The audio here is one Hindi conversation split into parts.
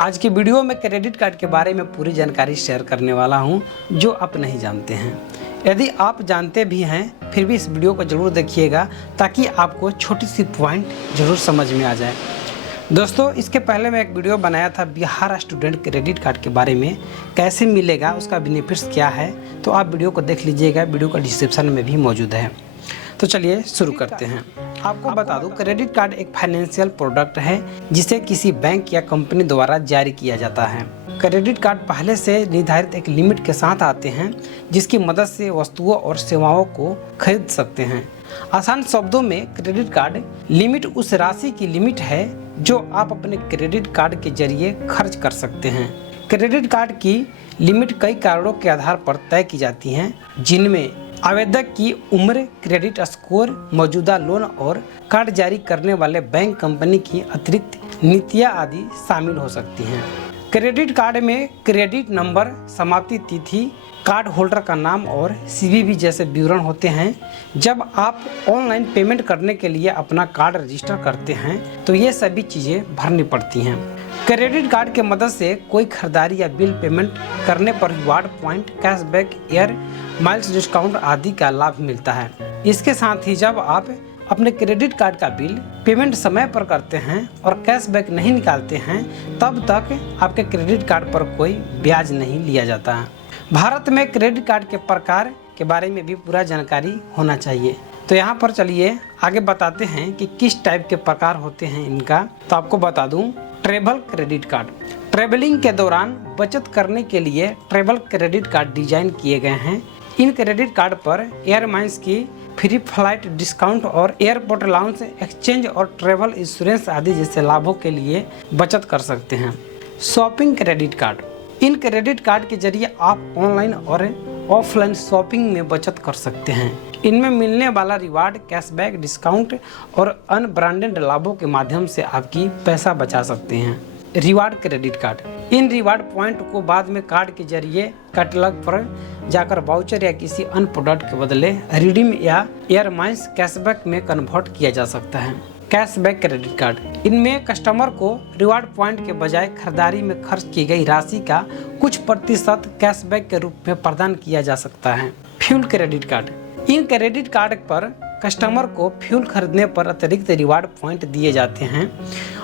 आज की वीडियो में क्रेडिट कार्ड के बारे में पूरी जानकारी शेयर करने वाला हूं जो आप नहीं जानते हैं। यदि आप जानते भी हैं फिर भी इस वीडियो को ज़रूर देखिएगा ताकि आपको छोटी सी पॉइंट ज़रूर समझ में आ जाए। दोस्तों, इसके पहले मैं एक वीडियो बनाया था बिहार स्टूडेंट क्रेडिट कार्ड के बारे में, कैसे मिलेगा, उसका बेनिफिट्स क्या है, तो आप वीडियो को देख लीजिएगा। वीडियो का डिस्क्रिप्शन में भी मौजूद है। तो चलिए शुरू करते हैं। आपको बता दूं, क्रेडिट कार्ड एक फाइनेंशियल प्रोडक्ट है जिसे किसी बैंक या कंपनी द्वारा जारी किया जाता है। क्रेडिट कार्ड पहले से निर्धारित एक लिमिट के साथ आते हैं जिसकी मदद से वस्तुओं और सेवाओं को खरीद सकते हैं। आसान शब्दों में क्रेडिट कार्ड लिमिट उस राशि की लिमिट है जो आप अपने क्रेडिट कार्ड के जरिए खर्च कर सकते हैं। क्रेडिट कार्ड की लिमिट कई कारणों के आधार पर तय की जाती हैं, जिनमें आवेदक की उम्र, क्रेडिट स्कोर, मौजूदा लोन और कार्ड जारी करने वाले बैंक कंपनी की अतिरिक्त नीतियां आदि शामिल हो सकती हैं। क्रेडिट कार्ड में क्रेडिट नंबर, समाप्ति तिथि, कार्ड होल्डर का नाम और सीवीवी जैसे विवरण होते हैं। जब आप ऑनलाइन पेमेंट करने के लिए अपना कार्ड रजिस्टर करते हैं तो ये सभी चीज़ें भरनी पड़ती हैं। क्रेडिट कार्ड के मदद से कोई खरीदारी या बिल पेमेंट करने पर reward point, cashback, air miles, discount आदि का लाभ मिलता है। इसके साथ ही जब आप अपने क्रेडिट कार्ड का बिल पेमेंट समय पर करते हैं और कैशबैक नहीं निकालते हैं तब तक आपके क्रेडिट कार्ड पर कोई ब्याज नहीं लिया जाता है। भारत में क्रेडिट कार्ड के प्रकार के बारे में भी पूरा जानकारी होना चाहिए। तो यहाँ पर चलिए आगे बताते हैं कि किस टाइप के प्रकार होते हैं इनका। तो आपको बता दूं, ट्रैवल क्रेडिट कार्ड। ट्रैवलिंग के दौरान बचत करने के लिए ट्रैवल क्रेडिट कार्ड डिजाइन किए गए हैं। इन क्रेडिट कार्ड पर एयर माइल्स की फ्री फ्लाइट डिस्काउंट और एयरपोर्ट अलाउंस, एक्सचेंज और ट्रैवल इंश्योरेंस आदि जैसे लाभों के लिए बचत कर सकते हैं। Shopping credit card. In credit card के जरिए आप ऑनलाइन और ऑफलाइन शॉपिंग में बचत कर सकते हैं। इनमें मिलने वाला रिवार्ड, कैशबैक, डिस्काउंट और अन्य ब्रांडेड लाभों के माध्यम से आपकी पैसा बचा सकते हैं। Reward credit card. In reward point को बाद में कार्ड के जरिए कैटलॉग पर जाकर वाउचर या किसी अन्य प्रोडक्ट के बदले रिडीम या एयर माइल्स, कैशबैक में कन्वर्ट किया जा सकता है। Cashback credit card. इनमें कस्टमर को रिवार्ड पॉइंट के बजाय खरीदारी में खर्च की गई राशि का कुछ प्रतिशत कैशबैक के रूप में प्रदान किया जा सकता है। Fuel credit card. In credit card पर कस्टमर को फ्यूल खरीदने पर अतिरिक्त रिवार्ड पॉइंट दिए जाते हैं।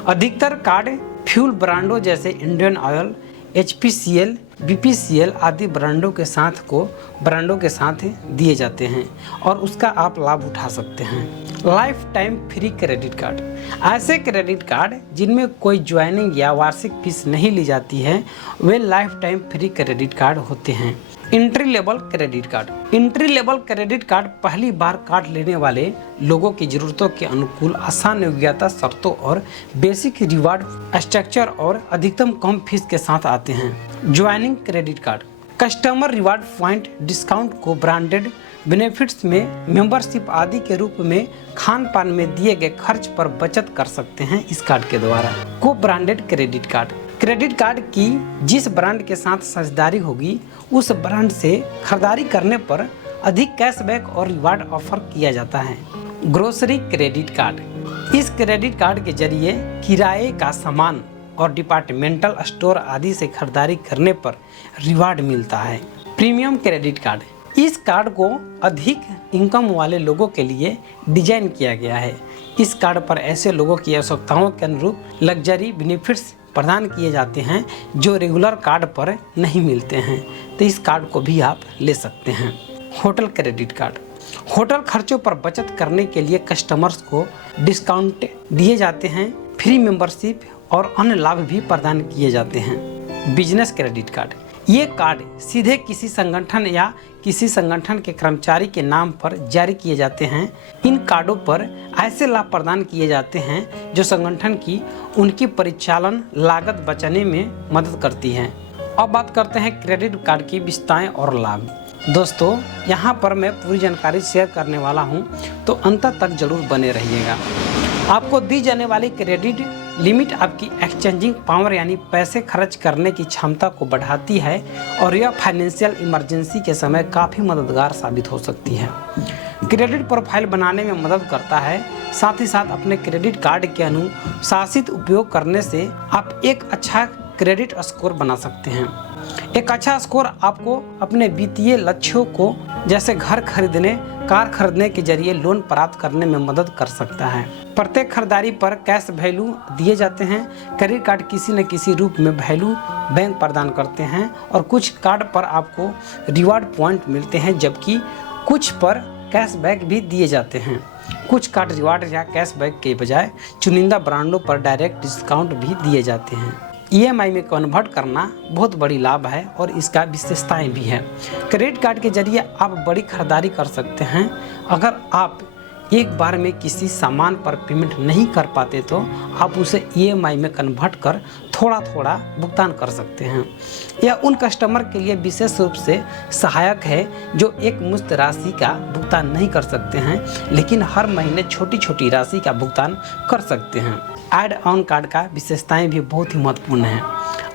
अधिकतर कार्ड फ्यूल ब्रांडों जैसे इंडियन ऑयल, HPCL, BPCL आदि ब्रांडों के साथ दिए जाते हैं और उसका आप लाभ उठा सकते हैं। Life time free credit card. ऐसे क्रेडिट कार्ड जिनमें कोई ज्वाइनिंग या वार्षिक फीस नहीं ली जाती है वे lifetime free credit card होते हैं। Entry level credit card. Entry level credit card पहली बार कार्ड लेने वाले लोगों की जरूरतों के अनुकूल आसान योग्यता शर्तों और बेसिक रिवार्ड स्ट्रक्चर और अधिकतम कम फीस के साथ आते हैं। Joining credit card. Customer reward point, discount को ब्रांडेड बेनिफिट्स में मेंबरशिप आदि के रूप में खान पान में दिए गए खर्च पर बचत कर सकते हैं इस कार्ड के द्वारा। को branded credit card. Credit card की जिस ब्रांड के साथ साझेदारी होगी उस ब्रांड से खरीदारी करने पर अधिक कैशबैक और रिवार्ड ऑफर किया जाता है। Grocery credit card. इस क्रेडिट कार्ड के जरिए किराए का सामान और डिपार्टमेंटल स्टोर आदि से खरीदारी करने पर रिवार्ड मिलता है। Premium credit card. इस कार्ड को अधिक इनकम वाले लोगों के लिए डिजाइन किया गया है। इस कार्ड पर ऐसे लोगों की आवश्यकताओं के अनुरूप लग्जरी बेनिफिट्स प्रदान किए जाते हैं जो रेगुलर कार्ड पर नहीं मिलते हैं, तो इस कार्ड को भी आप ले सकते हैं। Hotel credit card. होटल खर्चों पर बचत करने के लिए कस्टमर्स को डिस्काउंट दिए जाते हैं, फ्री मेंबरशिप और अन्य लाभ भी प्रदान किए जाते हैं। Business credit card. ये कार्ड सीधे किसी संगठन या किसी संगठन के कर्मचारी के नाम पर जारी किए जाते हैं। इन कार्डों पर ऐसे लाभ प्रदान किए जाते हैं जो संगठन की उनकी परिचालन लागत बचाने में मदद करती हैं। अब बात करते हैं क्रेडिट कार्ड की विशेषताएं और लाभ। दोस्तों, यहाँ पर मैं पूरी जानकारी शेयर करने वाला हूँ, तो अंत तक जरूर बने रहिएगा। आपको दी जाने वाली क्रेडिट लिमिट आपकी एक्सचेंजिंग पावर यानी पैसे खर्च करने की क्षमता को बढ़ाती है और यह फाइनेंशियल इमरजेंसी के समय काफ़ी मददगार साबित हो सकती है। क्रेडिट प्रोफाइल बनाने में मदद करता है। साथ ही साथ अपने क्रेडिट कार्ड के अनुशासित उपयोग करने से आप एक अच्छा क्रेडिट स्कोर बना सकते हैं। एक अच्छा स्कोर आपको अपने वित्तीय लक्ष्यों को जैसे घर खरीदने, कार खरीदने के जरिए लोन प्राप्त करने में मदद कर सकता है। प्रत्येक खरीदारी पर कैश वैल्यू दिए जाते हैं। क्रेडिट कार्ड किसी न किसी रूप में वैल्यू बैंक प्रदान करते हैं और कुछ कार्ड पर आपको रिवार्ड पॉइंट मिलते हैं, जबकि कुछ पर कैशबैक भी दिए जाते हैं। कुछ कार्ड रिवार्ड या कैशबैक के बजाय चुनिंदा ब्रांडों पर डायरेक्ट डिस्काउंट भी दिए जाते हैं। EMI में कन्वर्ट करना बहुत बड़ी लाभ है और इसका विशेषताएं भी है। क्रेडिट कार्ड के जरिए आप बड़ी खरीदारी कर सकते हैं। अगर आप एक बार में किसी सामान पर पेमेंट नहीं कर पाते तो आप उसे EMI में कन्वर्ट कर थोड़ा थोड़ा भुगतान कर सकते हैं। यह उन कस्टमर के लिए विशेष रूप से सहायक है जो एक मुश्त राशि का भुगतान नहीं कर सकते हैं, लेकिन हर महीने छोटी छोटी राशि का भुगतान कर सकते हैं। ऐड ऑन कार्ड का विशेषताएं भी बहुत ही महत्वपूर्ण हैं।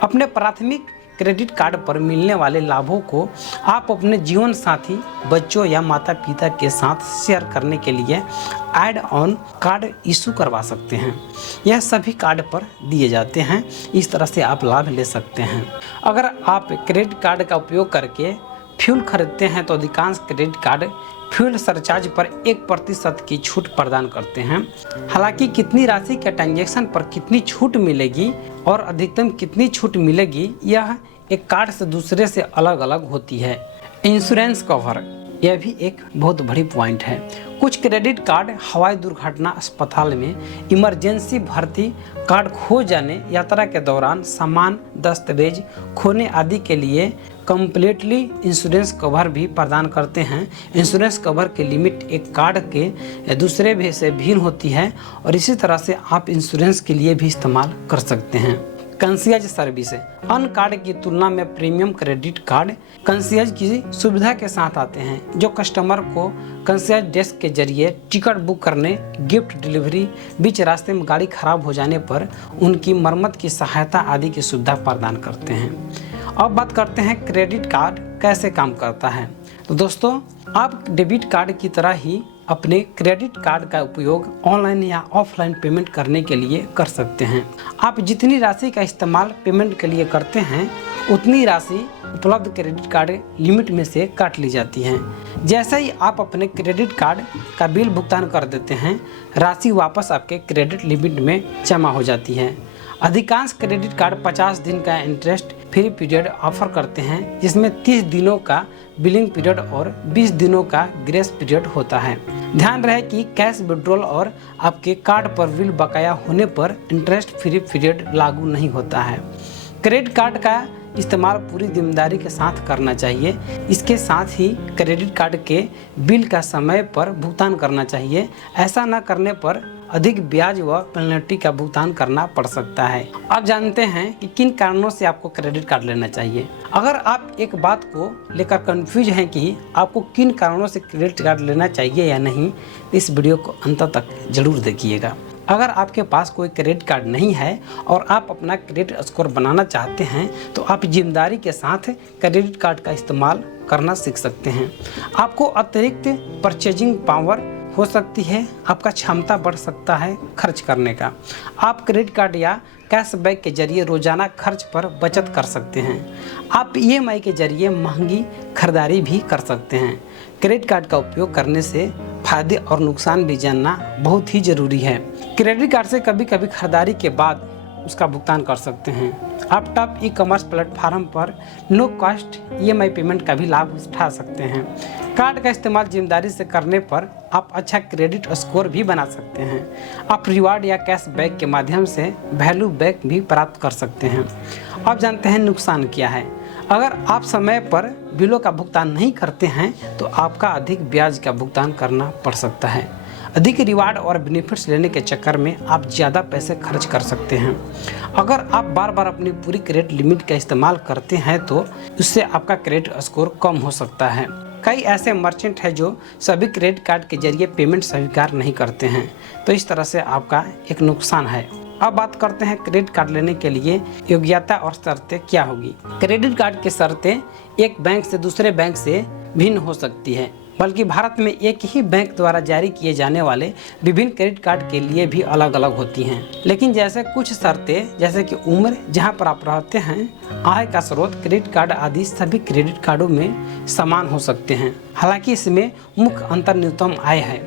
अपने प्राथमिक क्रेडिट कार्ड पर मिलने वाले लाभों को आप अपने जीवन साथी, बच्चों या माता पिता के साथ शेयर करने के लिए ऐड ऑन कार्ड इशू करवा सकते हैं। यह सभी कार्ड पर दिए जाते हैं। इस तरह से आप लाभ ले सकते हैं। अगर आप क्रेडिट कार्ड का उपयोग करके फ्यूल खरीदते हैं तो अधिकांश क्रेडिट कार्ड फ्यूल सरचार्ज पर 1% की छूट प्रदान करते हैं। हालांकि कितनी राशि के ट्रांजैक्शन पर कितनी छूट मिलेगी और अधिकतम कितनी छूट मिलेगी, यह एक कार्ड से दूसरे से अलग अलग होती है। इंश्योरेंस कवर, यह भी एक बहुत बड़ी पॉइंट है। कुछ क्रेडिट कार्ड हवाई दुर्घटना, अस्पताल में इमरजेंसी भर्ती, कार्ड खो जाने, यात्रा के दौरान सामान, दस्तावेज खोने आदि के लिए कम्प्लीटली इंश्योरेंस कवर भी प्रदान करते हैं। इंश्योरेंस कवर की लिमिट एक कार्ड के दूसरे से भिन्न होती है और इसी तरह से आप इंश्योरेंस के लिए भी इस्तेमाल कर सकते हैं। कंसियज सर्विस, अन्य कार्ड की तुलना में प्रीमियम क्रेडिट कार्ड कंसियज की सुविधा के साथ आते हैं, जो कस्टमर को कंसियज डेस्क के जरिए टिकट बुक करने, गिफ्ट डिलीवरी, बीच रास्ते में गाड़ी खराब हो जाने पर उनकी मरम्मत की सहायता आदि की सुविधा प्रदान करते हैं। अब बात करते हैं क्रेडिट कार्ड कैसे काम करता है। तो दोस्तों, आप डेबिट कार्ड की तरह ही अपने क्रेडिट कार्ड का उपयोग ऑनलाइन या ऑफलाइन पेमेंट करने के लिए कर सकते हैं। आप जितनी राशि का इस्तेमाल पेमेंट के लिए करते हैं, उतनी राशि उपलब्ध क्रेडिट कार्ड लिमिट में से काट ली जाती है। जैसे ही आप अपने क्रेडिट कार्ड का बिल भुगतान कर देते हैं, राशि वापस आपके क्रेडिट लिमिट में जमा हो जाती है। अधिकांश क्रेडिट कार्ड 50 दिन का इंटरेस्ट फ्री पीरियड ऑफर करते हैं, जिसमें 30 दिनों का बिलिंग पीरियड और 20 दिनों का ग्रेस पीरियड होता है। ध्यान रहे कि कैश विड्रॉल और आपके कार्ड पर बिल बकाया होने पर इंटरेस्ट फ्री पीरियड लागू नहीं होता है। क्रेडिट कार्ड का इस्तेमाल पूरी जिम्मेदारी के साथ करना चाहिए। इसके साथ ही क्रेडिट कार्ड के बिल का समय पर भुगतान करना चाहिए। ऐसा न करने पर अधिक ब्याज व पेनल्टी का भुगतान करना पड़ सकता है। आप जानते हैं कि किन कारणों से आपको क्रेडिट कार्ड लेना चाहिए। अगर आप एक बात को लेकर कंफ्यूज हैं कि आपको किन कारणों से क्रेडिट कार्ड लेना चाहिए या नहीं, इस वीडियो को अंत तक जरूर देखिएगा। अगर आपके पास कोई क्रेडिट कार्ड नहीं है और आप अपना क्रेडिट स्कोर बनाना चाहते हैं, तो आप जिम्मेदारी के साथ क्रेडिट कार्ड का इस्तेमाल करना सीख सकते हैं। आपको अतिरिक्त परचेजिंग पावर हो सकती है, आपका क्षमता बढ़ सकता है खर्च करने का। आप क्रेडिट कार्ड या कैशबैक के जरिए रोजाना खर्च पर बचत कर सकते हैं। आप EMI के जरिए महंगी खरीदारी भी कर सकते हैं। क्रेडिट कार्ड का उपयोग करने से फायदे और नुकसान भी जानना बहुत ही जरूरी है। क्रेडिट कार्ड से कभी कभी खरीदारी के बाद उसका भुगतान कर सकते हैं। आप टॉप ई-कॉमर्स प्लेटफॉर्म पर नो कॉस्ट EMI पेमेंट का भी लाभ उठा सकते हैं। कार्ड का इस्तेमाल जिम्मेदारी से करने पर आप अच्छा क्रेडिट स्कोर भी बना सकते हैं। आप रिवार्ड या कैशबैक के माध्यम से वैल्यू बैक भी प्राप्त कर सकते हैं। आप जानते हैं नुकसान क्या है। अगर आप समय पर बिलों का भुगतान नहीं करते हैं तो आपका अधिक ब्याज का भुगतान करना पड़ सकता है। अधिक रिवार्ड और बेनिफिट्स लेने के चक्कर में आप ज़्यादा पैसे खर्च कर सकते हैं। अगर आप बार बार अपनी पूरी क्रेडिट लिमिट का इस्तेमाल करते हैं तो उससे आपका क्रेडिट स्कोर कम हो सकता है। कई ऐसे मर्चेंट हैं जो सभी क्रेडिट कार्ड के जरिए पेमेंट स्वीकार नहीं करते हैं, तो इस तरह से आपका एक नुकसान है। अब बात करते हैं क्रेडिट कार्ड लेने के लिए योग्यता और शर्तें क्या होगी। क्रेडिट कार्ड की शर्तें एक बैंक से दूसरे बैंक से भिन्न हो सकती है। बल्कि भारत में एक ही बैंक द्वारा जारी किए जाने वाले विभिन्न क्रेडिट कार्ड के लिए भी अलग अलग होती हैं। लेकिन जैसे कुछ शर्तें, जैसे कि उम्र, जहां पर आप रहते हैं, आय का स्रोत, क्रेडिट कार्ड आदि सभी क्रेडिट कार्डों में समान हो सकते हैं। हालांकि इसमें मुख्य अंतर न्यूनतम आय है।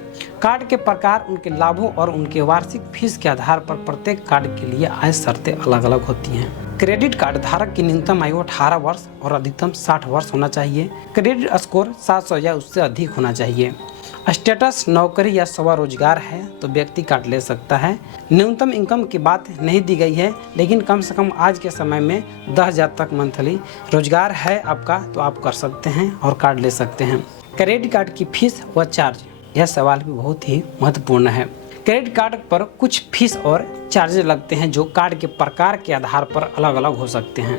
कार्ड के प्रकार, उनके लाभों और उनके वार्षिक फीस के आधार पर प्रत्येक कार्ड के लिए आय शर्तें अलग अलग होती हैं। क्रेडिट कार्ड धारक की न्यूनतम आयु 18 वर्ष और अधिकतम 60 वर्ष होना चाहिए। क्रेडिट स्कोर 700 या उससे अधिक होना चाहिए। स्टेटस नौकरी या स्वरोजगार है तो व्यक्ति कार्ड ले सकता है। न्यूनतम इनकम की बात नहीं दी गई है, लेकिन कम से कम आज के समय में 10,000 तक मंथली रोजगार है आपका तो आप कर सकते हैं और कार्ड ले सकते हैं। क्रेडिट कार्ड की फीस व चार्ज, यह सवाल भी बहुत ही महत्वपूर्ण है। क्रेडिट कार्ड पर कुछ फीस और चार्जेस लगते हैं जो कार्ड के प्रकार के आधार पर अलग अलग हो सकते हैं।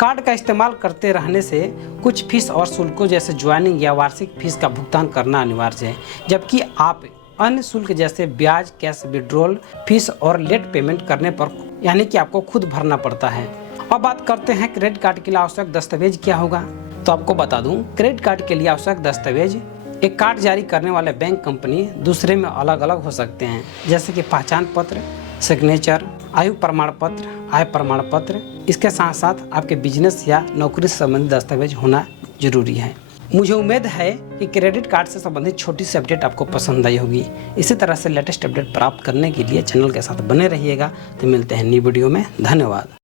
कार्ड का इस्तेमाल करते रहने से कुछ फीस और शुल्कों जैसे ज्वाइनिंग या वार्षिक फीस का भुगतान करना अनिवार्य है, जबकि आप अन्य शुल्क जैसे ब्याज, कैश विड्रॉल फीस और लेट पेमेंट करने पर यानी कि आपको खुद भरना पड़ता है। अब बात करते हैं क्रेडिट कार्ड के लिए आवश्यक दस्तावेज क्या होगा। तो आपको बता दूं, क्रेडिट कार्ड के लिए आवश्यक दस्तावेज एक कार्ड जारी करने वाले बैंक कंपनी दूसरे में अलग अलग हो सकते हैं, जैसे कि पहचान पत्र, सिग्नेचर, आयु प्रमाण पत्र, आय प्रमाण पत्र। इसके साथ साथ आपके बिजनेस या नौकरी से संबंधित दस्तावेज होना जरूरी है। मुझे उम्मीद है कि क्रेडिट कार्ड से संबंधित छोटी सी अपडेट आपको पसंद आई होगी। इसी तरह से लेटेस्ट अपडेट प्राप्त करने के लिए चैनल के साथ बने रहिएगा। तो मिलते हैं नई वीडियो में। धन्यवाद।